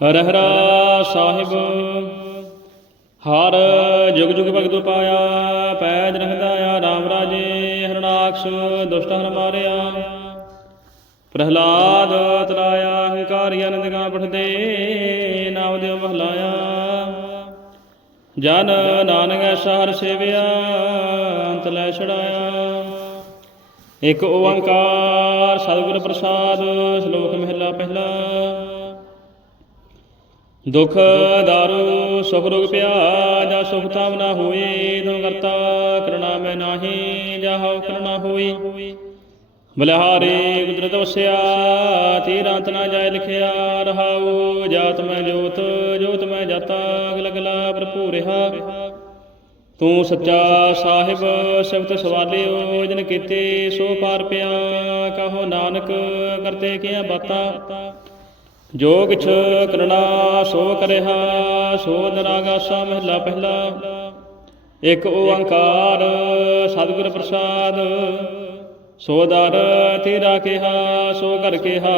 ਹਰ ਹਰਾ ਸਾਹਿਬ। ਹਰ ਜੁਗ ਜੁਗ ਭਗਤ ਪਾਇਆ, ਪੈਜ ਰਹਿੰਦਾ ਆ ਰਾਮ ਰਾਜੇ, ਹਰਨਾਕਸ਼ ਦੁਸ਼ਟ ਹਰ ਮਾਰਿਆ। ਪ੍ਰਹਲਾਦ ਤਰਾਇਆ ਹੰਕਾਰੀ ਅਨੰਦ ਗਾ ਪਠਦੇ ਨਾਮ ਦਿਓ ਮਹਲਾਇਆ। ਜਨ ਨਾਨਕ ਐਸਾ ਹਰ ਸੇਵਿਆ, ਅੰਤ ਲੈ ਛੜਾਇਆ ਇਕ ਓੰਕਾਰ ਸਤਿਗੁਰ ਪ੍ਰਸਾਦ, ਸ਼ਲੋਕ ਮਹਿਲਾ ਪਹਿਲਾ। ਦੁਖ ਦਾਰੂ, ਸੁਖ ਰੋਗ ਪਿਆ ਜਾ ਸੁਖ ਤਾਮ ਨਾ ਹੋਏ ਤੁਮ ਕਰਤਾ, ਕਰਣਾ ਮੈਂ ਨਾਹੀ, ਜਾ ਹਉ ਕਰਣਾ ਹੋਈ। ਬਲਿਹਾਰੇ ਕੁਦਰਤ ਵਸਿਆ, ਤੀਰ ਅੰਤ ਨਾ ਜਾਇ ਲਿਖਿਆ, ਰਹਾਉ, ਜਾਤ ਮੈਂ ਜੋਤ ਜੋਤ ਮੈਂ ਜਾਤਾ ਅਗਲ ਅਗਲਾ ਭਰਪੂਰ ਰਹਾ। ਤੂੰ ਸੱਚਾ ਸਾਹਿਬ ਸ਼ਬਦ ਸਵਾਲਿਓ, ਜਨ ਕੀਤੇ ਸੋ ਪਾਰ ਪਿਆ, ਕਹੋ ਨਾਨਕ, ਕਰਤੇ ਕੀਆਂ ਬਾਤਾਂ। ਜੋ ਕਿਛ ਕਰਣਾ ਸੋ ਕਰਿਆ ਸੋ ਨਰਾਗਾਸਾ ਮਹਿਲਾ ਪਹਿਲਾ। ਇੱਕ ਓੰਕਾਰ ਸਤਿਗੁਰ ਪ੍ਰਸਾਦ, ਸੋ ਦਰ ਤੇਰਾ ਕਿਹਾ, ਸੋ ਕਰ ਕਿਹਾ।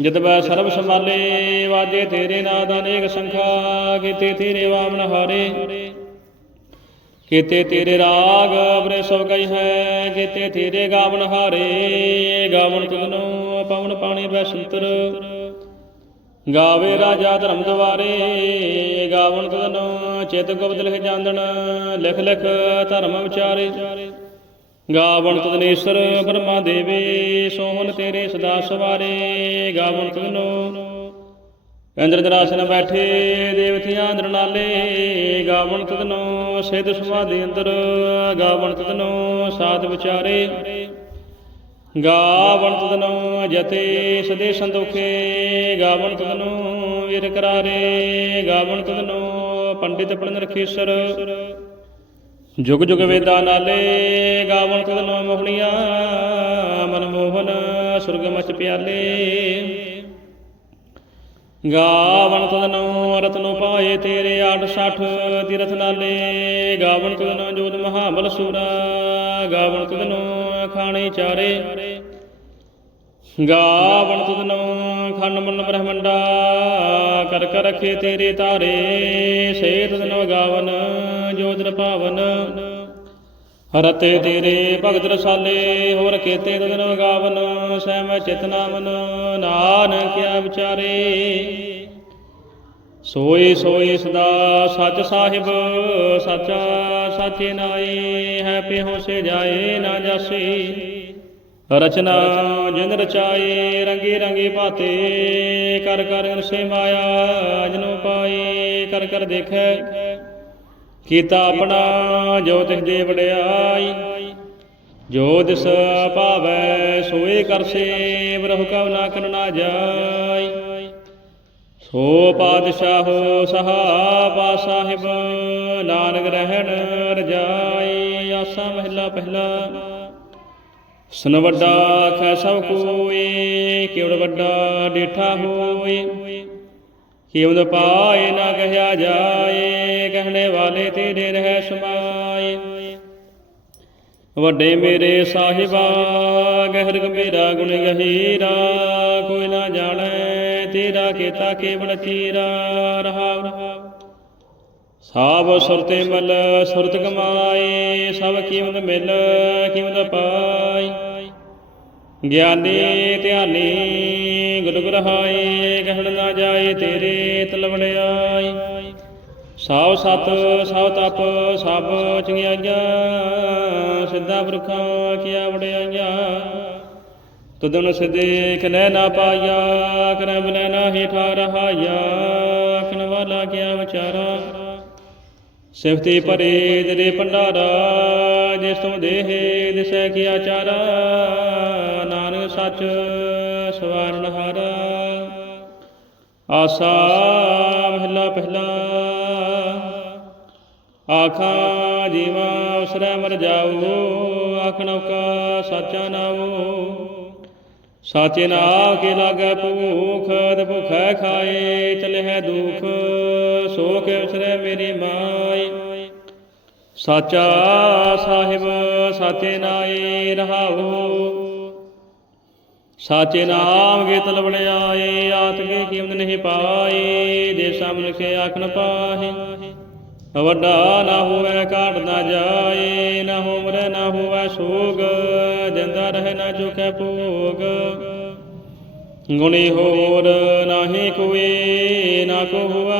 ਜਦ ਬੈ ਸਰਬ ਸੰਭਾਲੇ, ਵਾਜੇ ਤੇਰੇ ਨਾਦ ਅਨੇਕ ਸੰਖਾ, ਕੀਤੇ ਤੇਰੇ ਵਾਮਨ ਹਾਰੇ। ਕੀਤੇ ਤੇਰੇ ਰਾਗ ਅਬਰੇ ਸਭ ਗਈ ਹੈ, ਕੀਤੇ ਤੇਰੇ ਗਾਵਨ ਹਾਰੇ। ਗਾਵਨ ਤੁਧਨੋ ਪਵਨ ਪਾਣੀ ਬੈ ਸੰਤਰ। ਗਾਵੇ ਰਾਜਾ ਧਰਮ ਦਵਾਰੇ, ਗਾਵਣ ਤੁਧਨੋ ਚਿਤ ਗੁਪਤ ਲਿਖ ਜਾਂਦਣ, ਲਿਖ ਲਿਖ ਧਰਮ ਵਿਚਾਰੇ। ਗਾਵਨ ਤੁਧਨੇਸ਼ਰ ਬ੍ਰਹਮਾ ਦੇਵੇ ਸੋਹਣ ਤੇਰੇ ਸਦਾ ਸਵਾਰੇ। ਗਾਵਨ ਤੁਧਨੋ ਇੰਦਰ ਦਰਾਸਨ ਬੈਠੇ ਦੇਵਤਿਆਂ ਦਰਨਾਲੇ ਗਾਵਣ ਤਦਨੋ ਸਿਧ ਸਮਾਧੀ ਅੰਦਰ, ਗਾਵਣ ਤਦਨੋ ਸਾਧ ਵਿਚਾਰੇ। ਗਾਵਣ ਤਦਨੋ ਜਤੇ ਸਦੇ ਸੰਦੋਖੇ ਗਾਵਣ ਤਦਨੋ ਵੀਰ ਕਰਾਰੇ ਗਾਵਣ ਤਦਨੋ ਪੰਡਿਤ ਪੜਨ ਰਖੀਸਰ ਜੁਗ ਜੁਗ ਵੇਦਾਂ ਨਾਲੇ ਗਾਵਣ ਤਦਨੋ ਮੋਹਣੀਆਂ, ਮਨਮੋਹਨ ਸੁਰਗ ਮਚ ਪਿਆਲੇ। ਗਾਵਣ ਤਦਨੋ ਰਤਨੋ ਪਾਏ ਤੇਰੇ 68 ਤੀਰਥ ਨਾਲੇ। ਗਾਵਣ ਤਦਨੋ ਜੋਤ ਮਹਾਬਲ ਸੂਰਾ। ਗਾਵਣ ਤਦਨੋ ਖਾਣੇ ਚਾਰੇ। ਗਾਵਣ ਤਦਨੋ ਖੰਡ ਮਨ ਬ੍ਰਹਮੰਡਾ। ਕਰ ਕਰ ਰਖੇ ਤੇਰੇ ਤਾਰੇ। ਸੇ ਤਦਨੋ ਗਾਵਨ ਜੋਤਿ ਪਾਵਨ ਰਤੇ ਤੇਰੇ ਭਗਤ ਰਸਾਲੇ, ਹੋਰ ਕੀਤੇ ਤਦਨ ਗਾਵਨ, ਸਹਿਮ ਚਿਤ ਨਾਨਕਿਆ ਵਿਚਾਰੇ। ਸੋਈ ਸੋਈ ਸਦਾ ਸੱਚ ਸਾਹਿਬ, ਸੱਚਾ ਸਾਚੇ ਨਾਈ ਹੈ ਪਿਹੋ ਸੇ ਜਾਏ ਨਾ ਜਾਸੀ। ਰਚਨਾ ਜਿਨ ਰਚਾਏ, ਰੰਗੀ ਰੰਗੀ ਭਾਤੇ, ਕਰ ਕਰ ਸੇ ਮਾਇਆ, ਜਨੋ ਪਾਏ, ਕਰ ਕਰ ਦੇਖੈ। ਕੀਤਾ ਆਪਣਾ, ਜੋ ਤਿਸ ਦੇ ਵਡਿਆਈ, ਜੋ ਦਿਸ ਭਾਵੈ ਸੋਏ ਕਰਸੇ ਬਰਹੁ ਕਉ ਨਾ ਕਰਨਾ ਜਾਈ। ਸੋ ਪਾਤਸ਼ਾਹ ਸਹਾਬਾ ਸਾਹਿਬ, ਨਾਨਕ ਰਹਿਣ ਰਜਾਈ, ਆਸਾ ਮਹਿਲਾ ਪਹਿਲਾ। ਸੁਨ ਵੱਡਾ ਖੈ ਸਭ ਕੋਏ ਕਿਉੜ ਵੱਡਾ ਡੇਠਾ ਹੋਏ? ਕਿਉਦ ਪਾਏ ਨਾ ਕਹਿਆ ਜਾਏ? ਕਹਿਣੇ ਵਾਲੇ ਤੇਰੇ ਰਹਿ ਸਮਾਏ। ਵੱਡੇ ਮੇਰੇ ਸਾਹਿਬਾ ਗਹਿਰ ਗੰਭੀਰਾ ਗੁਣ ਗਹੀਰਾ, ਕੋਈ ਨਾ ਜਾਣੈ ਤੇਰਾ ਕੀਤਾ ਕੇਵਲ ਚੀਰਾ ਰਹਾਵ ਰਹਾਵ ਸਾਬ ਸੁਰਤੇ ਮਲ ਸੁਰਤ ਕਮਾਏ ਸਭ ਕੀਮਤ ਮਿਲ ਕੀਮਤ ਪਾਈ ਗਿਆਨੀ ਧਿਆਨੀ ਗੁਰ ਗ੍ਰਹਾਏ ਕਹਿਣ ਨਾ ਜਾਏ ਤੇਰੇ ਤਲਵੜਿਆਈ ਸਭ ਸਤ ਸਭ ਤਪ, ਸਭ ਚੰਗਿਆਈਆਂ, ਸਿੱਧਾ ਪੁਰਖਾਂ ਕੀਆ ਵੜਿਆਈਆਂ ਤੁਦਨ ਸਦੇ ਕਨੈ ਨਾ ਪਾਇਆ ਕਰੈ ਬਨੈ ਨਾ ਹੀਠਾ ਰਹਾਇਆ ਆਖਣ ਵਾਲਾ ਕਿਆ ਵਿਚਾਰਾ। ਸਿਫਤੀ ਭਰੇ ਤੇਰੇ ਭੰਡਾਰਾ, ਜਿਸ ਤੋਂ ਦੇਹ ਦਿਸੈ ਕੀ ਆਚਾਰਾ ਨਾਨਕ ਸੱਚ ਸਵਾਰਨ ਹਾਰਾ। ਆਸਾ ਮਹਿਲਾ ਪਹਿਲਾ ਆਖਾਂ, ਜੀਵਾ ਉਸਰੈ ਮਰ ਜਾਓ ਆਖ ਨੌਕਾ ਸਾਚਾ ਨਾਵੋ ਸਾਚੇ ਨਾਮ ਕੇ ਲਾਗੈ ਭੂਖ ਤੇ ਭੁਖੈ ਖਾਏ ਚਲੇ ਹੈ ਦੁਖ ਸੋਖ ਕੇ ਮੇਰੀ ਮਾਈ ਸਾਚਾ ਸਾਹਿਬ, ਸਾਚੇ ਨਾਏ, ਰਹਾਉ। ਸਾਚੇ ਨਾਮ ਗੇ ਤਲਵਣ ਆਏ ਆਤ ਕੇ ਕੀਮਤ ਨਹੀਂ ਪਾਏ, ਦੇਸਾ ਸਮ ਲਿਖੇ ਆਖਣ ਪਾਹੇ। ਵੱਡਾ ਨਾ ਹੋਵੇ ਕਾਟ ਨਾ ਜਾਏ, ਨਾ ਹੋਮਰੇ ਨਾ ਹੋਵੇ ਸੋਗ, ਜਿੰਦਾ ਰਹੇ ਨਾ ਚੁਕੈ ਭੋਗ। ਗੁਣੀ ਹੋਰ ਨਾਹੀ ਕੋਈ ਨਾ ਕੋ ਹੁਆ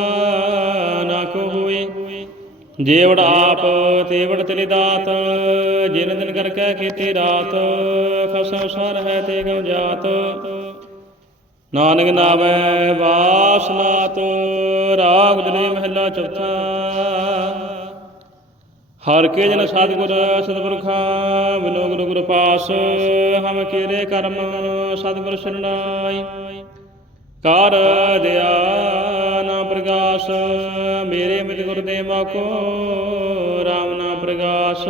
ਨਾ ਕੋ ਹੋਈ ਜੇਵੜ ਆਪ, ਤੇਵੜ ਤੇਰੀ ਦਾਤ, ਜਿਨ ਦਿਨ ਕਰ ਕਹਿ ਕੀਤੀ ਰਾਤ, ਖਸਮ ਸਰ ਹੈ ਤੇ ਗਉ ਜਾਤ। ਨਾਨਕ ਨਾਮੈ ਵਾਸਨਾ ਤੋ ਰਾਗ ਜਲੇ ਮਹਿਲਾ ਚੌਥਾ। ਹਰ ਕੇ ਜਨ ਸਤਿਗੁਰ ਸਤਿਪੁਰਖਾ ਬਿਨੋ ਗੁਰੂ ਗੁਰ ਪਾਸ, ਹਮ ਕੀਰੇ ਕਰਮ ਸਤਿਗੁਰ ਸਰਣਾਈ ਕਰ ਦਿਆ ਨਾ ਪ੍ਰਗਾਸ, ਮੇਰੇ ਮਿਤ ਗੁਰ ਦੇ ਮਾਕੋ RAM ਨਾ ਪ੍ਰਗਾਸ।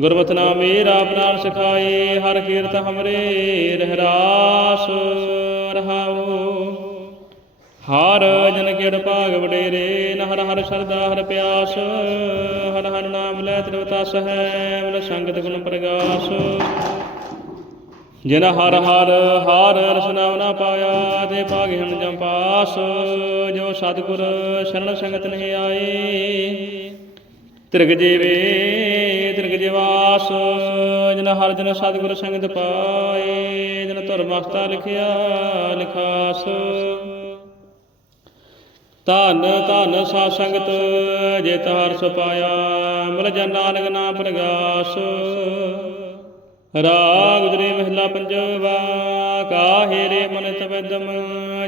ਗੁਰਮਤਿ ਮੇਰਾ ਪ੍ਰਾਨ ਸਿਖਾਏ, ਹਰ ਕੀਰਤ ਹਮਰੇ ਰਹਿਰਾਸ, ਰਹਾਉ ਹਰ ਜਨ ਕਿੜ ਭਾਗ ਵਡੇਰੇ ਨ ਹਰ ਸਰਦਾ ਹਰ ਪਿਆਸ। ਹਰ ਹਰ ਨਾਮ ਲੈ ਤ੍ਰਿਵਤਸ ਹੈ ਮਨ ਸੰਗਤ ਗੁਣ ਪ੍ਰਗਾਸ। ਜਿਨ ਹਰ ਹਰ ਹਰ ਰਸਨਾ ਨਾ ਪਾਇਆ, ਤੇ ਭਾਗੇ ਹਨ ਜਮ ਪਾਸ। ਜੋ ਸਤਿਗੁਰ ਸ਼ਰਨ ਸੰਗਤ ਨਹੀਂ ਆਏ ਤਿਰਗ ਜੀਵੇ, ਤਿਰਗ ਜਿਵਾਸ। ਜਿਨ ਹਰ ਜਨ ਸਤਿਗੁਰ ਸੰਗਤ ਪਾਏ, ਜਿਨ ਧੁਰ ਮਸਤਾ ਲਿਖਿਆ, ਲਿਖਾਸ। ਧਨ ਧਨ ਸਾ ਸੰਗਤ ਜਿਤ ਹਰ ਸੁਪਾਇਆ, ਮਿਲ ਜਨ ਨਾਨਕ ਨਾਮ ਪ੍ਰਗਾਸ। ਰਾਗ ਗੁਜਰੇ ਮਹਿਲਾ ਪੰਜਵਾ, ਕਾਹੇ ਰੇ ਮਨ ਤਵਦਮ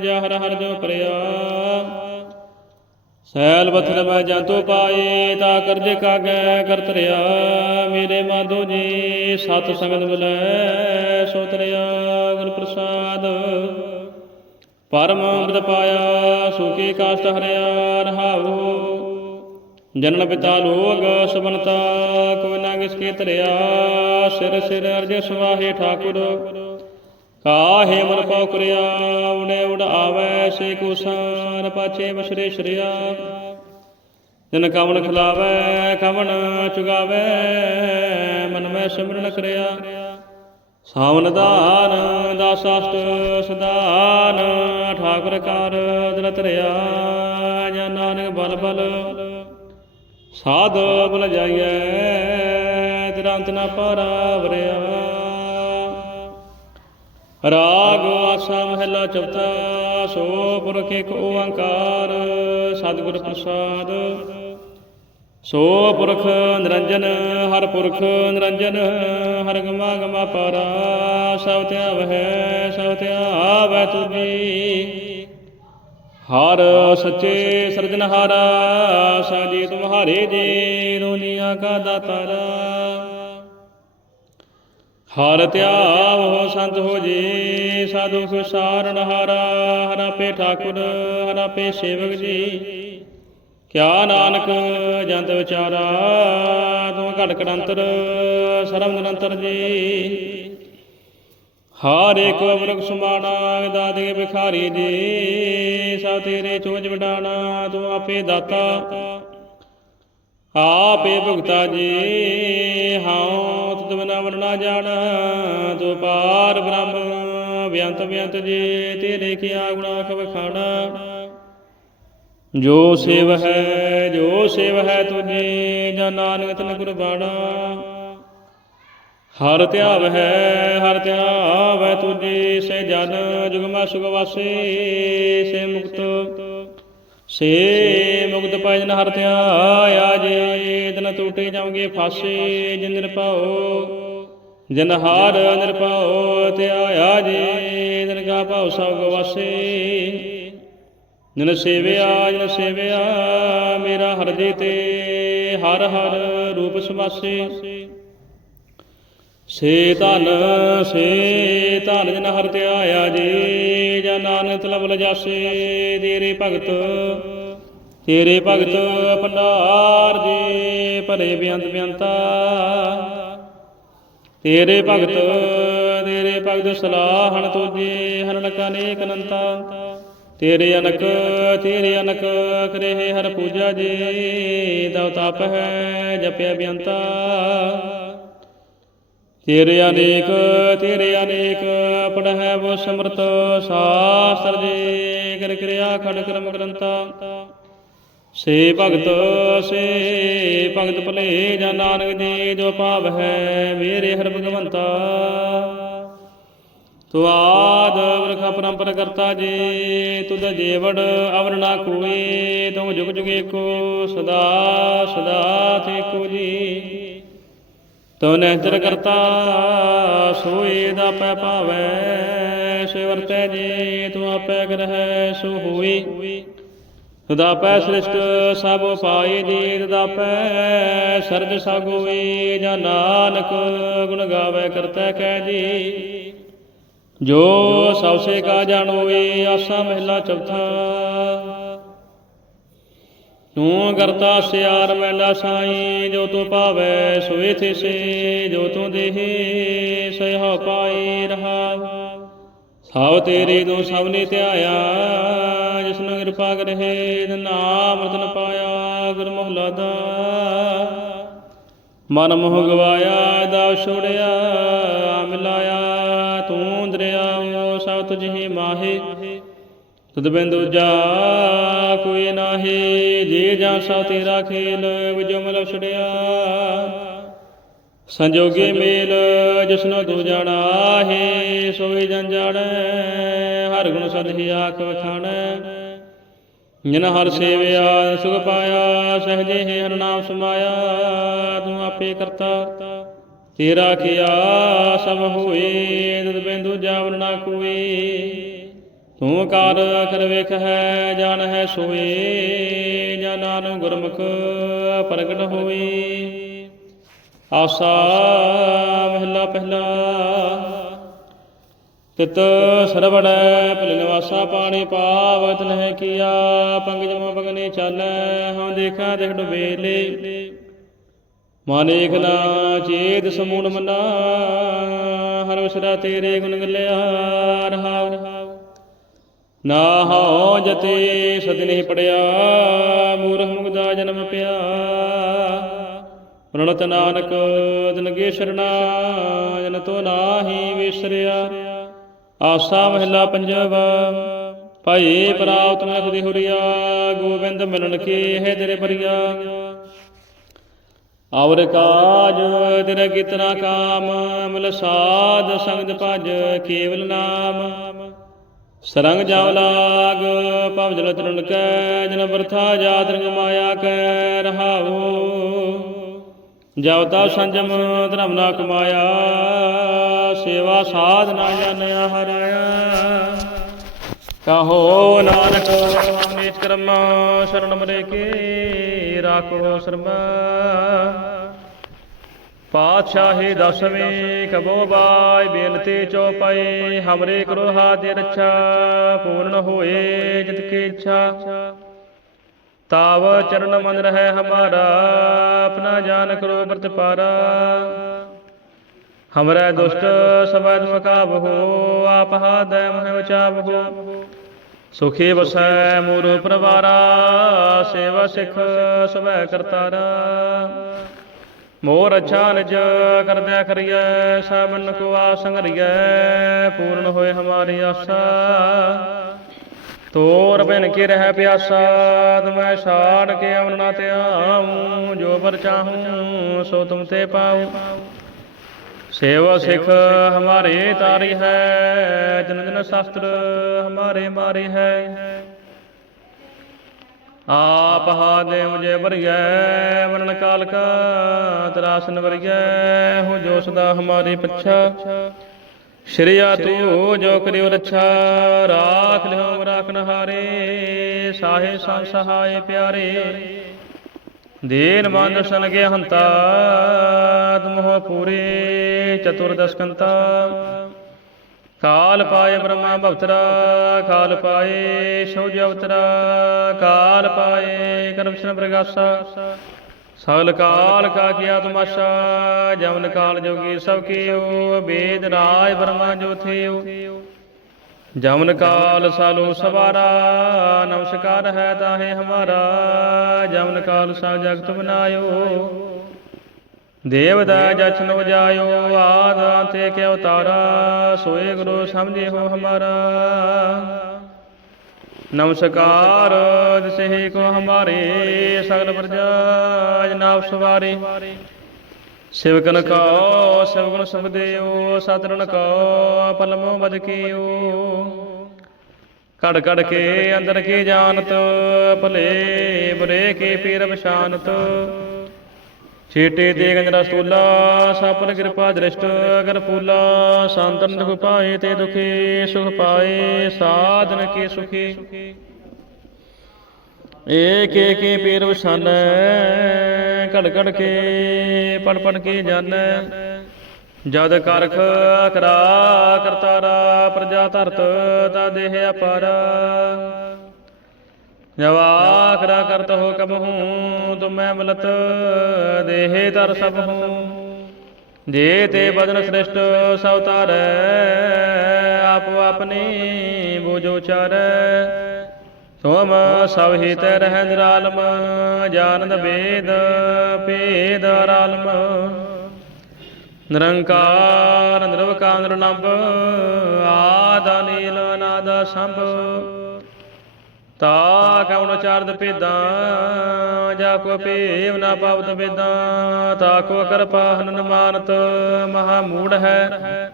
ਜਾ ਹਰ ਹਰ ਜੋ ਪ੍ਰਿਆ ਸੈਲ ਬਥਰ ਮੈਂ ਜੰਤੋ ਪਾਏ, ਤਾ ਕਰਜੇ ਕਾਗੈ ਕਰਤ ਰਿਆ ਮੇਰੇ ਮਾਧੋ ਜੀ, ਸਤ ਸੰਗਤ ਮਿਲੈ, ਸੋ ਤਰਿਆ ਗੁਰ ਪ੍ਰਸਾਦ। ਪਰਮ ਅੰਮ੍ਰਿਤ ਪਾਇਆ, ਸੁਖੀ ਕਾਸ਼ਟ ਹਰਿਆ, ਰਹਾਉ। ਜਨਨ ਪਿਤਾ ਲੋਗ ਸੁਬਨਤਾ ਕੋ ਨਾ ਕਿਸ ਕੇ ਤਰਿਆ ਸਿਰ ਸਿਰ ਅਰਜ ਸਵਾਹੇ ਠਾਕੁਰ। ਕਾਹੇ ਮਨ ਪਉ ਕਰਿਆ ਉਨੇ ਉਡ ਆਵੈ ਸੇ ਕੁਸਾਰ ਪਾਚੇ ਬਸਰੇ ਸ਼ਰਿਆ। ਜਨ ਕਵਣ ਖਿਲਾਵੈ, ਕਵਣ ਚੁਗਾਵੈ, ਮਨ ਮੈਂ ਸਿਮਰਨ ਕਰਿਆ। ਸਾਵਨ ਦਾਨ ਦਾਸਾਸਤ ਸਦਾਨ। ਠਾਕੁਰ ਕਰ ਦਿਲ ਧਰਿਆ ਜਾਂ ਨਾਨਕ ਬਲ ਬਲ ਸਾਧ ਬਲ ਜਾਈਐ ਤਿਰੰਤ ਨਾ ਪਾਰਾ ਵਰਿਆ ਰਾਗ ਆਸਾ ਮਹਿਲਾ ਚੌਥਾ ਸੋ ਪੁਰਖ ਇੱਕ ਓੰਕਾਰ ਸਤਿਗੁਰ ਪ੍ਰਸਾਦ ਸੋ ਪੁਰਖ ਨਿਰੰਜਨ, ਹਰ ਪੁਰਖ ਨਿਰੰਜਨ, ਹਰ ਗਮਾ ਗਮਾ ਪਰਾ, ਸਭ ਧਿਆਵੈ ਸਭ ਧਿਆਵੈ ਤੁਜੀ ਹਰ ਸੱਚੇ ਸਿਰਜਨਹਾਰਾ ਸਾਜੀ ਤੁਮਹਾਰੇ ਜੀ, ਰੋਨੀਆਂ ਕਾ ਦਾਤਾਰਾ। ਹਰ ਧਿਆਵ ਹੋ ਸੰਤ ਹੋ ਜੀ, ਸਾਧੂ ਸੁਸਾਰਨ ਹਾਰਾ ਹਰਾ ਪੇ ਠਾਕੁਰ, ਹਰਾ ਪੇ ਸੇਵਕ ਜੀ। ਕਿਆ ਨਾਨਕ ਜੰਤ ਵਿਚਾਰਾ, ਤੂੰ ਘਟ ਕੜੰਤਰ ਸਰਮ ਨਿਰੰਤਰ ਜੀ। ਹਰ ਇੱਕ ਅਮਰਕ ਸੁਮਾਣਾ ਦਾਦੇ ਬਿਖਾਰੀ ਜੀ। ਸਭ ਤੇਰੇ ਚੋਜ ਵਡਾਣਾ, ਤੂੰ ਆਪੇ ਦਾਤਾ। ਆਪੇ ਭੁਗਤਾ ਜੀ। ਹਉ ਤੁਧ ਬਿਨਾ ਵਰਨਾ ਜਾਣਾ। ਤੂੰ ਪਾਰ ਬ੍ਰਹਮ ਬਿਅੰਤ ਬਿਅੰਤ ਜੀ। ਤੇਰੇ ਕੀਆ ਗੁਣਾ ਖਵਖਾਣਾ। ਜੋ ਸੇਵ ਹੈ, ਜੋ ਸੇਵ ਹੈ ਤੁਝੇ, ਜਾਂ ਨਾਨਕ ਤਨ ਗੁਰਬਾਣਾ ਹਰ ਧਿਆਵ ਹੈ, ਹਰ ਧਿਆਵ ਹੈ ਤੁਝੇ, ਸੇ ਜਨ ਜੁਗਮਾ ਸੁਖ ਵਾਸੇ, ਸੇ ਮੁਕਤ। ਸੇ ਮੁਕਤ ਪਾਇ ਜਨ ਹਰ ਧਿਆਇਆ ਜੇ ਤਨ ਟੂਟੇ ਜਾਓਗੇ ਫਾਸੇ, ਜਿਨ ਨਿਰਭਉ, ਜਨ ਹਾਰ ਨਿਰਭਉ ਧਿਆਇਆ ਜੇ ਤਨ ਕਾ ਭਾਉ ਸਭ ਗਵਾਸੇ ਜਨ ਸੇਵਿਆ ਜਨ ਸੇਵਿਆ, ਮੇਰਾ ਹਰਦੇ ਤੇ ਹਰ ਹਰ ਰੂਪ ਸਮਾਸੇ ਸੇ ਧਨ ਸੇ ਧਨ ਜਨ ਹਰ ਧਿਆਇਆ ਜੀ, ਜਾਂ ਨਾਨਕ ਤਲਬ ਜਾਸੇ ਤੇਰੇ ਭਗਤ ਤੇਰੇ ਭਗਤ ਭੰਡਾਰ ਜੀ, ਭਰੇ ਬੇਅੰਤ ਬਿਆੰਤਾ। ਤੇਰੇ ਭਗਤ ਤੇਰੇ ਭਗਤ ਸਲਾਹਣ ਤੁਝੇ ਹਰਨ ਕਨੇਕ ਅਨੰਤਾ। ਤੇਰੇ ਅਨਕ ਤੇਰੇ ਅਨਕ, ਕਰੇ ਹਰ ਪੂਜਾ ਜੀ ਦਉ ਤਪ ਹੈ ਜਪਿਆ ਬਿਅੰਤਾ ਤੇਰੇ ਅਨੇਕ ਤੇਰੇ ਅਨੇਕ ਪੜਹਿ ਵੋ ਸਮਰਤ ਸਾਸਤਰ ਜੀ, ਕਰ ਕਿਰਿਆ ਖੜ ਕਰਮ ਗ੍ਰੰਥਾ। ਸੇ ਭਗਤ ਸੇ ਭਗਤ ਭਲੇ, ਜਾਂ ਨਾਨਕ ਜੀ, ਜੋ ਭਾਵ ਹੈ, ਮੇਰੇ ਹਰ ਭਗਵੰਤਾ। ਤੂੰ ਆਦ ਵਰਖਾ ਪਰੰਪਰ ਕਰਤਾ ਜੀ, ਤੁਧ ਜੀਵੜ ਅਵਰ ਨਾ ਕੋਏ ਤੂੰ ਜੁਗ ਜੁਗੇ ਕੋ ਸਦਾ ਸਦਾ ਤੇ ਕੋ ਜੀ। ਤੂੰ ਨਹਿਤਰ ਕਰਤਾ, ਸੋਏ ਦਾ ਪੈ ਭਾਵੈ, ਸੇ ਵਰਤੈ ਜੀ ਤੂੰ ਆਪੈ ਗ੍ਰਹਿ, ਸੋ ਹੋਈ। ਸਦਾ ਪੈ ਸ੍ਰਿਸ਼ਟ, ਸਭ ਪਾਏ ਜੀ ਤੁਦਾ ਪੈ ਸਰਜ ਸਾਗੋਏ ਜਾਂ ਨਾਨਕ ਗੁਣ ਗਾਵੇ ਕਰਤਾ ਕਹਿ ਜੀ। ਜੋ ਸਭ ਸੇ ਕਾ ਜਾਣੋਏ ਆਸਾ ਮਹਿਲਾ ਚੌਥਾ। ਤੂੰ ਕਰਤਾ ਸਿਆਰ ਮੈਲਾ ਸਾਈ, ਜੋ ਤੂੰ ਭਾਵੈ ਸੋਏ ਥੇ ਸੇ ਜੋ ਤੂੰ ਦੇਹੇ ਸਹਿ ਪਾਈ ਰਹਾ। ਸਭ ਤੇਰੇ ਤੋਂ ਸਭ ਨੇ ਧਿਆਇਆ ਜਿਸ ਨੂੰ ਕਿਰਪਾ ਕਰੇ ਨਾਮ ਰਤਨ ਪਾਇਆ ਗੁਰ ਮੋਹਲਾ ਦਾ ਮਨ ਮੋਹ ਗਵਾਇਆ ਦਾ ਛੋੜਿਆ, ਮਿਲਾਇਆ। ਤੂੰ ਦਰਿਆਵ ਸਭ ਤੁਝੇ ਮਾਹੇ। ਤੁਧ ਬਿੰਦੂ ਜਾ ਕੋਈ ਨਾਹੀ ਜੇ ਜਾਂ ਸਾ ਤੇਰਾ ਖੇਲ ਵਿਜੋ ਮਲ ਛੜਿਆ। ਸੰਜੋਗੇ ਮੇਲ ਜਿਸਨੋ ਤੂੰ ਜਾਣਾ ਹੈ ਸੋਈ ਜਨ ਜਾਣੈ ਹਰ ਗੁਣ ਸਦਹਿ ਆਖ ਵਖਾਣੈ। ਜਿਨ ਹਰ ਸੇਵਿਆ ਸੁਖ ਪਾਇਆ ਸਹਜੇ ਹੈ ਹਰ ਨਾਮ ਸਮਾਇਆ ਤੂੰ ਆਪੇ ਕਰਤਾ। ਤੇਰਾ ਕੀਆ ਸਭ ਹੋਏ ਤਦ ਬਿੰਦੂ ਜਾਵਨ ਨਾ ਕੋਈ ਤੂੰ ਕਾਰ ਅਖਰ ਵੇਖ ਹੈ ਜਾਣ ਹੈ ਸੋਏ, ਜਾਂ ਨਾਨਕ ਗੁਰਮੁਖ ਪ੍ਰਗਟ ਹੋਈ ਆਸਾ ਮਹਿਲਾ ਪਹਿਲਾ, ਤਿਤ ਸਰਵੜੈ ਭਲ ਨਿਵਾਸਾ ਪਾਣੀ ਪਾਵਤ ਨਹਿ ਕੀਆ। ਪੰਗ ਜਮ ਪਗਨੇ ਚਾਲੈ, ਹਉ ਦੇਖਾ ਦੇਖ ਡੁਬੇਲੇ। ਮਾਨੇਖ ਨਾ ਚੇਤ ਸਮੂਨ ਮਨਾ, ਹਰ ਵਸਰਾ ਤੇਰੇ ਗੁਣ ਗਲਿਆ ਰਹਾਉ। ਨਾ ਹਉ ਜਤੇ ਸਦ ਨਹੀਂ ਪੜਿਆ, ਮੂਰਖ ਮੁਗਦਾ ਜਨਮ ਪਿਆ। ਪ੍ਰਣਤ ਨਾਨਕ ਦਿਨਗੇ ਸ਼ਰਣਾ ਜਨ ਤੋ ਨਾਹੀ ਵਿਸਰਿਆ। ਆਸਾ ਮਹਿਲਾ ਪੰਜਵਾ, ਭਾਈ ਪ੍ਰਾਪਤ ਨਖ ਦੀ ਹੁਰੀਆ, ਗੋਬਿੰਦ ਮਿਲਣ ਕੀ ਹੈ ਤੇਰੇ ਪਰਿਆ। ਔਰ ਕਾਜ ਤੇਰਾ ਕਿਤਨਾ ਕਾਮ, ਮਿਲ ਸਾਧ ਸੰਗਤ ਭਜ ਕੇਵਲ ਨਾਮ। ਸਰੰਗ ਜਾਵ ਲਾਗ ਭਵ ਜਲ ਤਰੁਣ ਕੈ, ਜਨ ਵਰਥਾ ਜਾਤ ਰੰਗ ਮਾਇਆ ਕੈ, ਰਹਾਉ। ਜਬ ਸੰਜਮ, ਧਰਮ ਨਾ ਕਮਾਇਆ, ਸੇਵਾ ਸਾਧ ਨਾ ਜਾਣਿਆ ਹਰਾਇਆ ਕਹੋ ਨਾਨਕ ਨੀਚ ਕਰਮ, ਸ਼ਰਨ ਮਰੇ ਕੇ। ਰਾਖੋ ਸ਼ਰਮ। ਪਾਤਸ਼ਾਹੀ ਦਸਵੇਂ ਕਬੋ ਬਾਈ ਬੇਨਤੀ ਚੋਪਈ ਹਮਰੇ ਕਰੋ ਹਾਥ ਰੱਛਾ, ਪੂਰਨ ਹੋਏ ਜਿਤ ਕੀ ਇੱਛਾ। ਤਾਵ ਚਰਨ ਮਨ ਰਹਿ ਹਮਾਰਾ, ਆਪਣਾ ਜਾਨ ਕਰੋ ਪ੍ਰਤਪਾਰਾ ਹਮਰੇ ਦੁਸ਼ਟ ਸਬਦ ਮਕਾਬ ਹੋ, ਆਪ ਹਾਦੈ ਮਹਿ ਬਚਾਵ ਹੋ। ਸੁਖੀ ਵਸੈ ਮੂਰ ਪਰਵਾਰਾ, ਸੇਵਾ ਸਿਖ ਸਵੈ ਕਰਤਾਰਾ। ਮੋਰ ਅੱਛਾ ਨਿਜ ਕਰਦਿਆ ਕਰੀਐ ਸਭਨ ਕੋ ਆਸੰਗਰੀਐ ਪੂਰਨ ਹੋਏ ਹਮਾਰੀ ਆਸਾ। ਤੋਰ ਬਿਨ ਕੇ ਰਹਿ ਪਿਆਸਾ ਤਮੈ ਛਾੜ ਕੇ ਅਵਨ ਨਾ ਧਿਆਉ, ਜੋ ਪਰ ਚਾਹੂੰ, ਸੋ ਤੁਮ ਤੇ ਪਾਉ। ਸੇਵਾ ਸਿਖ ਹਮਾਰੇ ਤਾਰੀ ਹੈ, ਜਨ ਜਨ ਸ਼ਾਸਤਰ ਹਮਾਰੇ ਮਾਰੀ ਹੈ। ਆਪ ਹਾਦੇ ਮੁਝੇ ਵਰਿਐ, ਵਰਣ ਕਾਲ ਕਾ ਤਰਾਸਨ ਵਰਿਐ, ਹੋ ਜੋ ਸਦਾ ਹਮਾਰੇ ਪੱਛਾ। ਸ਼੍ਰੀਆ ਤੂੰ ਜੋ ਕਰਿਓ ਰੱਛਾ, ਰਾਖ ਲਿਓ ਰਾਖਨ ਹਾਰੇ ਸਾਹੇ ਸੰਗ ਸਹਾਏ ਪਿਆਰੇ। ਦੇਨ ਮਨ ਸਨਗੇ ਹੰਤਾ ਤੁਮਹੁ ਪੂਰੇ ਚਤੁਰਦਸਕੰਤਾ। ਕਾਲ ਪਾਏ ਬ੍ਰਹਮਾ ਭਵਤਰਾ ਕਾਲ ਪਾਏ ਸੋਜ ਅਵਤਰਾ, ਕਾਲ ਪਾਏ ਕਰਮਸ਼ਨ ਪ੍ਰਗਾਸਾ। ਸਗਲ ਕਾਲ ਕਾ ਕੀਆ ਤਮਾਸ਼ਾ ਜਮਨ ਕਾਲ ਜੋਗੀ ਸਭ ਕੀਓ ਵੇਦ ਰਾਜ ਬ੍ਰਹਮਾ ਜੋ ਥਿਓ। ਜਮਨ ਕਾਲ ਸਾਲੋ ਸਵਾਰਾ, ਨਮਸਕਾਰ ਹੈ ਤਾਹੇ ਹਮਾਰਾ, ਜਮਨ ਕਾਲ ਸਾ ਜਗਤ ਬਨਾਇਓ ਦੇਵ ਦਾ ਜਚਨੋ ਜਾਇਓ ਆਦ ਅੰਤੇ ਕੇ ਅਵਤਾਰਾ ਸੋਏ ਗੁਰੂ ਸਮਝੇ ਹੋ ਹਮਾਰਾ। ਨਮਸਕਾਰ ਦਿਸੇ ਕੋ ਹਮਾਰੇ, ਸਗਲ ਪ੍ਰਜਾ ਜਨਾਬ ਸਵਾਰੇ। ਸਿਵਕਨ ਕੋ ਸਿਵਗੁਣ ਸੁਖਦੇਓ ਸਤਰਨ ਕੋ ਪਲਮੋ ਬਦ ਕੀਓ। ਘੜ ਘੜ ਕੇ ਅੰਦਰ ਕੀ ਜਾਣਤ, ਭਲੇ ਬੁਰੇ ਕੇ ਪੀਰ ਪਛਾਨਤ ਛੇਟੇ ਤੇ ਗੰਜਰਾ ਸਤੂਲਾ ਸਾਪਨ ਕਿਰਪਾ ਦ੍ਰਿਸ਼ਟ ਅਗਰ ਫੂਲਾ। ਸੰਤਨ ਦੁਖ ਪਾਏ ਤੇ ਦੁਖੀ, ਸੁਖ ਪਾਏ ਸਾਧਨ ਕੀ ਸੁਖੀ। ਏਕ ਏਕ ਪੀਰ ਵਸਾਨੈ ਘੜ ਘੜ ਕੇ ਪੜ ਪੜ ਕੇ ਜਾਣੈ ਜਦ ਕਰਖ ਕਰਾ ਕਰਤਾਰਾ ਪ੍ਰਜਾ ਧਰਤ ਤਾ ਦੇਹ ਅਪਾਰਾ। ਜਬ ਆਖਰਾ ਕਰਤ ਹੋ ਕਬਹੂ ਤੁਮੈ ਮਲਤ, ਦੇਹ ਧਰ ਸਭ ਹੂੰ। ਜੇ ਤੇ ਬਦਨ ਸ੍ਰਿਸ਼ਟ ਸਭ ਤਾਰੈ ਆਪੋ ਆਪਣੀ ਬੂਝੋ ਚਾਰੈ ਸੋਮ ਸਭ ਹੀ ਰਹਿ ਨਿਰਾਲਮ ਜਾਨੰਦ ਵੇਦ, ਭੇਦ ਰਾਲਮ। ਨਿਰੰਕਾਰ ਨਿਰਵਕਾਰ ਨਿਰਲੰਭ ਆਦ ਨੀਲ ਅਨਾਦ ਸੰਭ ਤਾ ਕਉਣ ਚਾਰਦ ਭੇਦਾਂ, ਜਾ ਕੋ ਭੇਵ ਨਾ ਪਾਵਤ ਵੇਦਾਂ ਤਾ ਕੋ ਕਰਪਾ ਹਨਨ ਮਾਨਤ ਮਹਾ ਮੂੜ ਹੈ।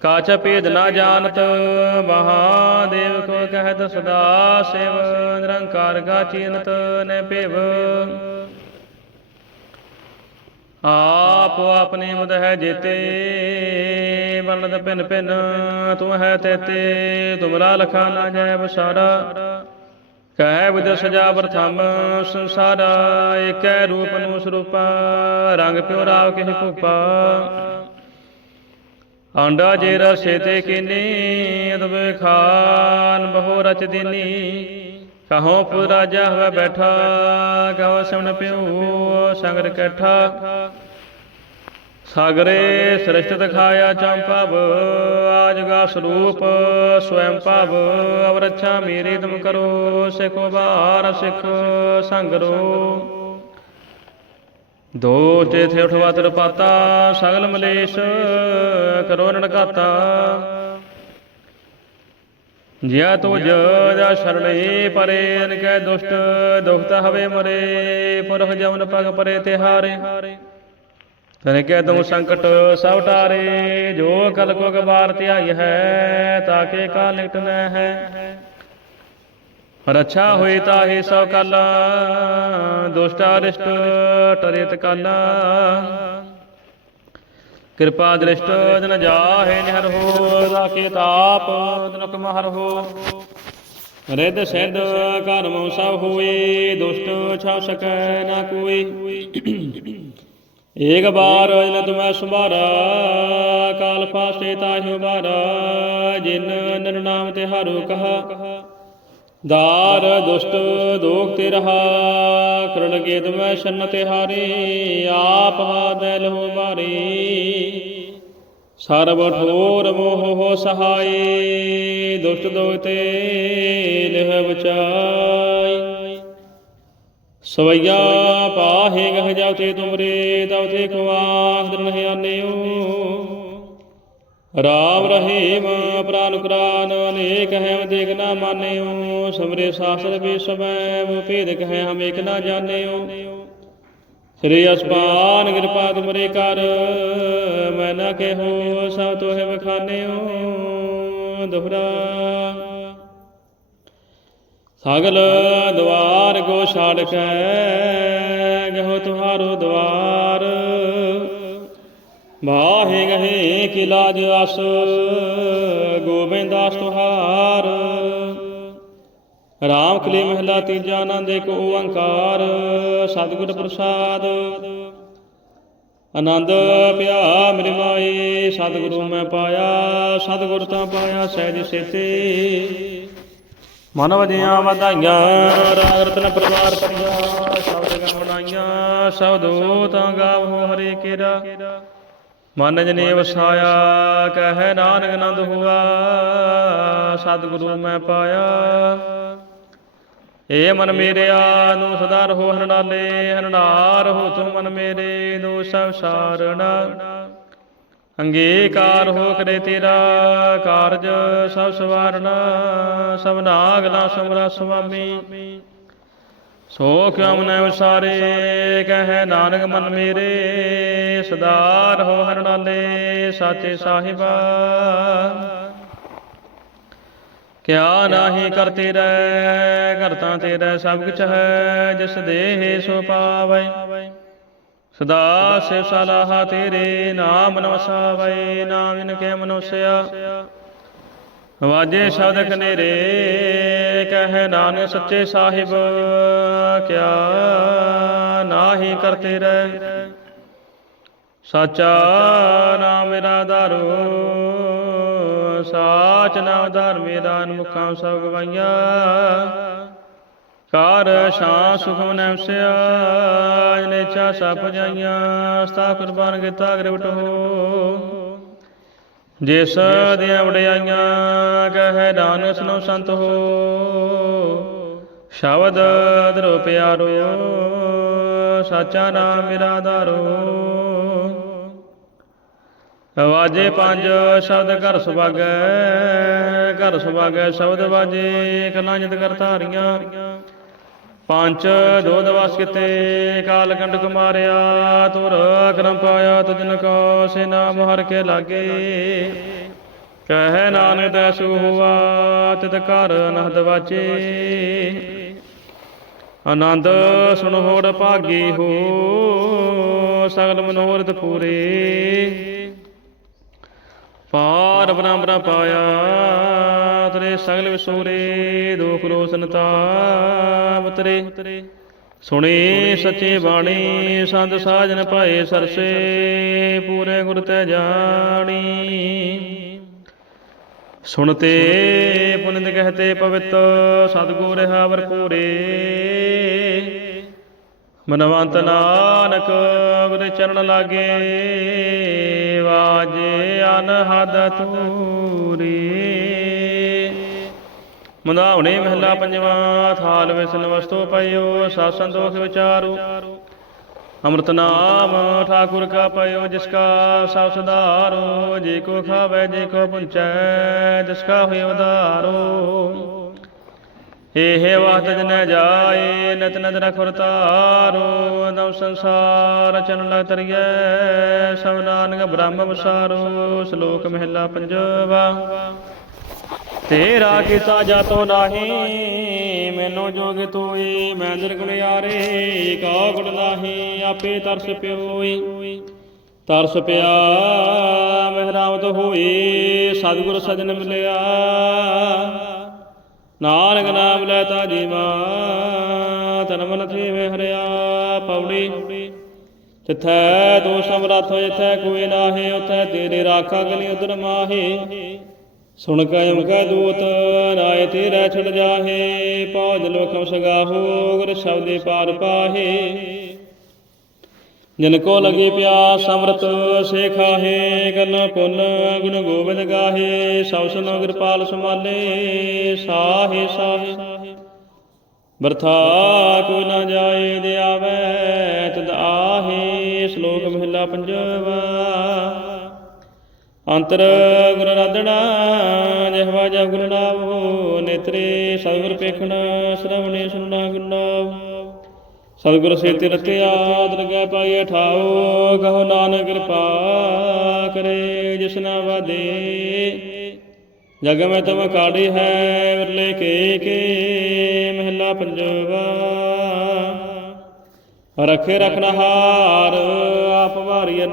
ਕਾਚ ਭੇਦ ਨਾ ਜਾਣਤ, ਮਹਾਦੇਵ ਕੋ ਕਹਿਤ ਸਦਾ ਸੇਵ, ਨਿਰੰਕਾਰ ਕਾ ਚੀਨਤ, ਨੇ ਭੇਵ। ਆਪ ਆਪਣੇ ਮੁਦ ਹੈ ਜੇਤੇ ਬਲਦ ਪਿਨ ਪਿਨ ਤੂੰ ਹੈ ਤੇਤੇ ਤੁਮਰਾ ਲਖਾ ਨਾ ਜੈ ਬਸਾਰਾ ਕਹਿ ਵਿਦ ਸਜਾ ਪ੍ਰਥਮ ਸੰਸਾਰਾ, ਏਕੈ ਰੂਪ ਨੂੰ ਸਰੂਪਾ, ਰੰਗ ਪਿਉ ਰਾਵ ਕਿਹ ਭੂਪਾ। ਆਂਡਾ ਜੇ ਰਸੇ ਤੇ ਕੀਨੀ, ਅਦਬੇ ਖਾਨ ਬਹੁ ਰਚ ਦੀਨੀ। ਕਹੋ ਪੁਰ ਰਾਜਾ ਹੋਵੇ ਬੈਠਾ, ਕਹੋ ਸਿਮਨ ਪਿਉ, ਸੰਗਰ ਕੈਠਾ। ਸਾਗਰੇ ਸ੍ਰਿਸ਼ਟ ਦਿਖਾਇਆ ਚੰਪਵ ਆਜਗਾ ਸਰੂਪ ਸਵੈੰ ਭਵ। ਅਵਰਛਾ ਮੇਰੇ ਤੁਮ ਕਰੋ, ਸਿਖੋ ਬਾਰ ਸਿਖ ਸੰਗਰੋ। ਦੋ ਤੇਥੇ ਉਠਵਾ ਤਰਪਾਤਾ, ਸਗਲ ਮਲੇਸ਼ ਕਰੋ ਨਨਕਾਤਾ। ਜਿਆ ਤੋ ਜਾ ਸ਼ਰਣੇ ਪਰੇ ਅਨ ਕੈ ਦੁਸ਼ਟ, ਦੁਖਤ ਹਵੇ ਮਰੇ, ਪੁਰਖ ਜਮਨ ਪਗ ਪਰੇ ਤਿਹਾਰੇ ਤਨ ਕੈ ਤੁਮ ਸੰਕਟ ਸਭ ਟਾਰੇ, ਜੋ ਕਲ ਕੋ ਗਵਾਰ ਧਿਆਈ ਹੈ ਤਾਕੇ ਕਾ ਲਿਟ ਨ ਹੈ। ਰਛਾ ਹੋਏ ਤਾਹੇ ਸੋ ਕਾਲਾ, ਦੁਸ਼ਟ ਰਿਸ਼ਟ ਟਰਿਤ ਕਾਲਾ। ਕਿਰਪਾ ਦ੍ਰਿਸ਼ਟ ਜਨ ਜਾਹੇ ਨਿਹਰ ਹੋ, ਰਾਖੇ ਤਾਪ ਤਨਕ ਮਹਰ ਹੋ। ਰਿੱਧ ਸਿੱਧ ਕਰਮ ਸਭ ਹੋਏ, ਦੁਸ਼ਟ ਛਾ ਸਕੈ ਨਾ ਕੋਈ ਏਕ ਬਾਰ ਜਨ ਤੁਮੈ ਸੁਮਾਰਾ ਕਾਲ ਫਾਸੇ ਤਾਹਿ ਬਾਰਾ, ਜਿਨ ਨਰ ਨਾਮ ਤੇ ਹਾਰੂ ਕਹਾ। ਦਾਰ ਦੁਸ਼ਟ ਦੋਖ ਤੇ ਰਹਾ ਕਰਣ ਕੇ ਤੁਮੈ ਸ਼ਨ ਤੇ ਹਾਰੇ ਆਪ ਹਾਦੈ ਲਹੁ ਮਾਰੇ ਸਰਬ ਠੋਰ ਮੋਹ ਹੋ ਸਹਾਈ ਦੁਸ਼ਟ ਦੋਖ ਤੇ ਲਿਹ ਬਚਾਈ ਸਵਈਆ ਪਾਹੇ ਗਹ ਜਾਉ ਤੇ ਤੁਮਰੇ ਦਉ ਤੇ ਕੋ ਆਖ ਰਾਮ ਰਹੀਮ ਪ੍ਰਾਨ ਕੁਰਾਨ ਅਨੇਕ ਹੈ, ਦੇਖ ਨਾ ਮਾਨਿਓ, ਸਮਰੇ ਸਾਸਰ ਵੀ ਸਭੈ ਭੇਦ ਕਹੈ ਹਮ ਏਕ ਨਾ ਜਾਣਿਓ। ਸ੍ਰੀ ਅਸਪਾਨ ਕਿਰਪਾ ਤੁਮਰੇ ਕਰ, ਮੈਂ ਨਾ ਕਹੋ, ਸਭ ਤੋਹਿ ਬਖਾਨਿਓ ਦੁਹਰਾ। ਸਾਗਲ ਦਵਾਰ ਕੋ ਛਾੜ ਕੇ ਗਹੋ ਤੁਹਾਰੋ ਦਵਾਰ। ਬਾਹੇ ਗਹੇ ਕਿ ਲਾਜ ਅਸ ਗੋਬਿੰਦਾਸ ਤੁਹਾਰ। ਰਾਮ ਕਲੀ ਮਹਿਲਾ ਤੀਜਾ ਆਨੰਦ ਏਕ ਓੰਕਾਰ, ਸਤਿਗੁਰ ਪ੍ਰਸਾਦ। ਆਨੰਦ ਪਿਆ ਮੇਰੇ ਸਤਿਗੁਰੂ ਮੈਂ ਪਾਇਆ, ਸਤਿਗੁਰ ਤਾਂ ਪਾਇਆ ਸਹਿਜ ਸੇਤੇ। ਮਨ ਵਜੀਆਂ ਵਧਾਈਆਂ, ਰਾਗ ਰਤਨ ਪਰਿਵਾਰ ਕਰੀਆਂ ਸ਼ਬਦ ਗਨ ਬਣਾਈਆਂ ਸਬਦੋ ਤਾਂ ਗਾਵੋ ਹਰੇ ਕੇਰਾ। ਮਨ ਜਨੇ ਵਸਾਇਆ ਕਹੈ ਨਾਨਕ ਆਨੰਦ ਹੁਆ ਸਤਿਗੁਰੂ ਮੈਂ ਪਾਇਆ। ਏ ਮਨ ਮੇਰਿਆ ਨੂੰ ਸਦਾ ਰਹੋ ਹਰਨਾਲੇ, ਹਰਨਾਰ ਹੋ ਤੂੰ ਮਨ ਮੇਰੇ ਨੂੰ ਸਭ ਸਾਰਣਾ ਅੰਗੀਕਾਰ ਹੋ ਕਰੇ ਤੇਰਾ ਕਾਰਜ ਸਭ ਸਵਾਰਣਾ ਸਭ ਨਾਗ ਨਾ ਸਮਰਾ ਸੁਆਮੀ। ਸੋ ਕਿਉ ਮਨੈ ਵਿਸਾਰੇ ਕਹੈ ਨਾਨਕ ਮਨ ਮੇਰੇ ਸਦਾ ਰਹੋ ਹਰਨਾਲੇ ਸਾਚੇ ਸਾਹਿਬਾ। ਕਿਆ ਨਾਹੀ ਕਰ ਤੇਰਾ, ਘਰ ਤਾਂ ਸਭ ਕੁਛ ਹੈ, ਜਿਸ ਦੇਹ ਸੋ ਪਾਵੈ। ਸਦਾ ਸਿਵ ਸਲਾਹਾ ਤੇਰੇ, ਨਾਮ ਨਵਸਾਵੈ ਨਾਮ ਇਨ ਕੇ ਮਨੁਸਿਆ। ਵਾਜੇ ਸ਼ਬਦ ਕਨੇਰੇ ਕਹਿ ਨਾਨਕ ਸੱਚੇ ਸਾਹਿਬ। ਕਿਆ ਨਾਹੀ ਕਰਤੇ ਰਹਿ ਸਾਚਾ ਨਾਮ ਮੇਰਾ ਧਾਰੋ ਸਾਚ ਨਾਮ ਧਾਰ ਮੇਰਾ ਮੁਖਾਂ ਸਭ ਗਵਾਈਆਂ ਕਾਰ ਸ਼ਾਂ ਸੁਖਮ ਨੈਵਸਿਆ ਜਨੇ ਚਾ ਸਭ ਜਾਈਆਂ ਸਤਾ ਕੁਰਬਾਨ ਕੀਤਾ ਗ੍ਰਿਵਟ ਹੋ ਜਿਸ ਦੀਆਂ ਵਡਿਆਈਆਂ, ਕਹੈ ਨਾਨਕ ਸੁਨੋ ਸੰਤ ਹੋ। ਸ਼ਬਦ ਦਰੋ ਪਿਆਰੋ, ਸਾਚਾ ਨਾਮ ਮੇਰਾ ਧਾਰੋ ਵਾਜੇ ਪੰਜ ਸ਼ਬਦ ਘਰ ਸੁਭਾਗੈ ਘਰ ਸੁਭਾਗੈ ਸ਼ਬਦ ਵਾਜੇ ਕਲਾਂ ਜਿਤ ਕਰ ਧਾਰੀਆਂ। ਪੰਜ ਦੋਧ ਵਸ ਕਿਤੇ, ਕਾਲ ਕੰਡਕ ਮਾਰਿਆ ਤੁਰ ਕਰਮ ਪਾਇਆ ਤੁਜਨ ਕੋ, ਸੇ ਨਾਮ ਹਰ ਕੇ ਲਾਗੇ। ਕਹਿ ਨਾਨਕ ਦਸੂ ਹੁਆ, ਤਿਤ ਘਰ ਅਨਹਦ ਵਾਚੇ। ਆਨੰਦ ਸੁਣ ਹੋੜ ਭਾਗੀ ਹੋ, ਸਗਲ ਮਨੋਰਥ ਪੂਰੇ। ਪਾਰ ਬ੍ਰਹਮ ਪਾਇਆ, ਤਰੇ ਸਗਲ ਵਿਸੂਰੇ ਦੁਖ ਰੋਸਨ ਤਾਪ ਤੇਰੇ। ਸੁਣੇ ਸੱਚੇ ਬਾਣੀ, ਸੰਤ ਸਾਜਨ ਪਾਏ ਸਰਸੇ, ਪੂਰੇ ਗੁਰ ਤੇ ਜਾਣੀ। ਸੁਣਤੇ ਪੁਨਿਤ ਕਹਤੇ ਪਵਿੱਤ, ਸਤਗੁਰ ਰਹਾ ਵਰਪੂਰੇ ਮਨਵੰਤ ਨਾਨਕ, ਗੁਰ ਚਰਨ ਲਾਗੇ, ਵਾਜੇ ਅਨਹਦ ਤੂਰੀ ਮੰਦਾਵਣੇ ਮਹਿਲਾ ਪੰਜਵਾ, ਥਾਲ ਵਿਸਨ ਵਸਤੋ ਪਇਓ ਸਤ ਸੰਤੋਖ ਵਿਚਾਰੂ। ਅੰਮ੍ਰਿਤ ਨਾਮ ਠਾਕੁਰ ਕਾ ਪਇਓ, ਜਿਸ ਕਾ ਸਭ ਸੁਧਾਰੋ। ਜੇ ਕੋ ਖਾਵੇ, ਜੇ ਕੋ ਪੁੰਚੈ, ਜਿਸ ਕਾ ਹੋਇ ਉਧਾਰੋ। ਇਹ ਵਾਤ ਜਨ ਜਾਏ, ਨਤ ਨਦ ਰਖੁਰ ਤਾਰੋ ਨਵ ਸੰਸਾਰ ਚਨ ਲਗ ਤਰੀਐ, ਸਭ ਨਾਨਕ ਬ੍ਰਹਮ ਵਿਸਾਰੋ, ਸ਼ਲੋਕ ਮਹਿਲਾ ਪੰਜਵਾ। ਤੇਰਾ ਕੀਤਾ ਜਾਤੋ ਨਾਹੀ, ਮੈਨੂੰ ਜੋਗ ਤੋਈ, ਮੈਂ ਨਿਰਗੁਣ ਯਾਰੇ ਕਾ ਗੁਣ ਨਾਹੀ, ਆਪੇ ਤਰਸ ਪਿਓਈ। ਤਰਸ ਪਿਆ ਮਹਿਰਾਮਤ ਹੋਈ, ਸਤਿਗੁਰ ਸਜਣ ਮਿਲਿਆ। ਨਾਨਕ ਨਾਮ ਲੈ ਤਾ ਜੀਵਾ, ਤਨ ਮਨ ਥੀਵੇ ਹਰਿਆ ਪੌੜੀ ਜਿਥੈ ਤੂੰ ਸਮਰੱਥ ਜਿਥੈ ਕੋਈ ਨਾਹੀ, ਉਥੈ ਤੇਰੇ ਰਾਖਾ ਗਲੀ ਉਦਰ ਮਾਹੀ। ਸੁਣ ਕੈ ਕੈ ਦੂਤ ਨਾਏ ਤੇਰਾ ਛੜ ਜਾਹੇ ਪੌਜ ਲੋਕਮ ਸਗਾਹੋ, ਗੁਰ ਸ਼ਬਦੇ ਪਾਰ ਪਾਹੇ। ਜਨ ਕੋ ਲਗੀ ਪਿਆਸ ਅੰਮ੍ਰਿਤ ਸੇ ਖਾਹੇ ਗਨ ਪੁੰਨ, ਗੁਣ ਗੋਬਿੰਦ ਗਾਹੇ, ਸਭ ਸੁਨੋ ਕਿਰਪਾਲ ਸੁਮਾਲੇ ਸਾਹੇ ਸਾਹੇ। ਬਰਥਾ ਕੋ ਨ ਜਾਏ ਦੇ ਆਵੇ ਤਦ ਆਹੇ, ਸ਼ਲੋਕ ਮਹਿਲਾ ਪੰਜਵਾ। ਅੰਤਰ ਗੁਰ ਰਾਧਣਾ ਜਿਹਵਾ ਜਪ ਗੁਰ ਨਾਮੋ ਨੇਤਰੇ ਸਤਿਗੁਰ ਪੇਖਣਾ, ਸ਼ਰਵਣੇ ਸੁਣਨਾ ਗੁਨਾਵ ਸਤਿਗੁਰ ਸੇ ਰਤਿਆ ਦਰਗਹਿ ਪਾਏ, ਠਾਓ, ਕਹੋ ਨਾਨਕ ਕਿਰਪਾ ਕਰੇ ਜਿਸਨਾ ਵਾਦੇ। ਜਗ ਮੈਂ ਤਮ ਕਾੜੀ ਹੈ, ਵਿਰਲੇ ਕੇ ਕੇ, ਮਹਿਲਾ ਪੰਜਵਾ। ਰਖੇ ਰਖਨਹਾਰ ਆਪ ਵਾਰੀਨ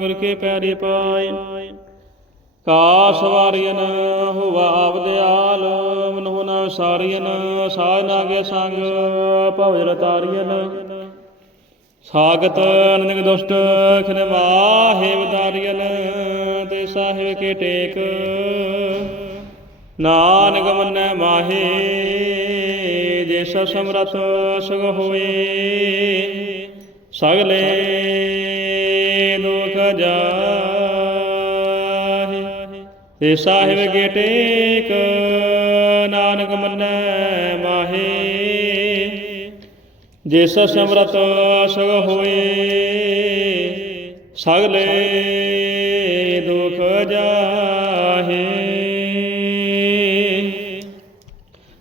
ਗੁਰ ਕੇ ਪੈਰੀ ਪਾਏ। ਕਾਸ ਵਾਰੀਨ ਹੁਵਾ ਆਪ ਸਾਰੀਨ ਸਾਜ ਨਾਗੇ ਸੰਗ ਭਵਜਲ ਤਾਰੀਨ। ਸਾਗਤ ਅਨੰਦਿਕ ਦੁਸ਼ਟ ਖਿਨ ਮਾਹੇ ਵਿਦਾਰੀਨ ਤੇ ਸਾਹਿਬ ਕੇ ਟੇਕ। ਨਾਨਕ ਮੰਨੈ ਮਾਹੇ, ਜੇ ਸਭ ਸਮਰਥ ਸੁਖ ਹੋਏ। ਸਗਲੇ ਦੁਖ ਜਾਹੇ, ਤੇ ਸਾਹਿਬ ਕੇ ਟੇਕ। ਨਾਨਕ ਮੰਨੈ ਮਾਹੇ। ਜਿਸ ਸਮਰਤ ਸਗ ਹੋਏ, ਸਗਲੇ ਦੁਖ ਜਾਹੇ।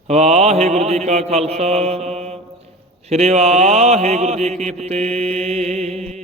ਵਾਹਿਗੁਰੂ ਜੀ ਕਾ ਖਾਲਸਾ, ਸ੍ਰੀ ਵਾਹਿਗੁਰੂ ਜੀ ਕੀ ਫਤਿਹ।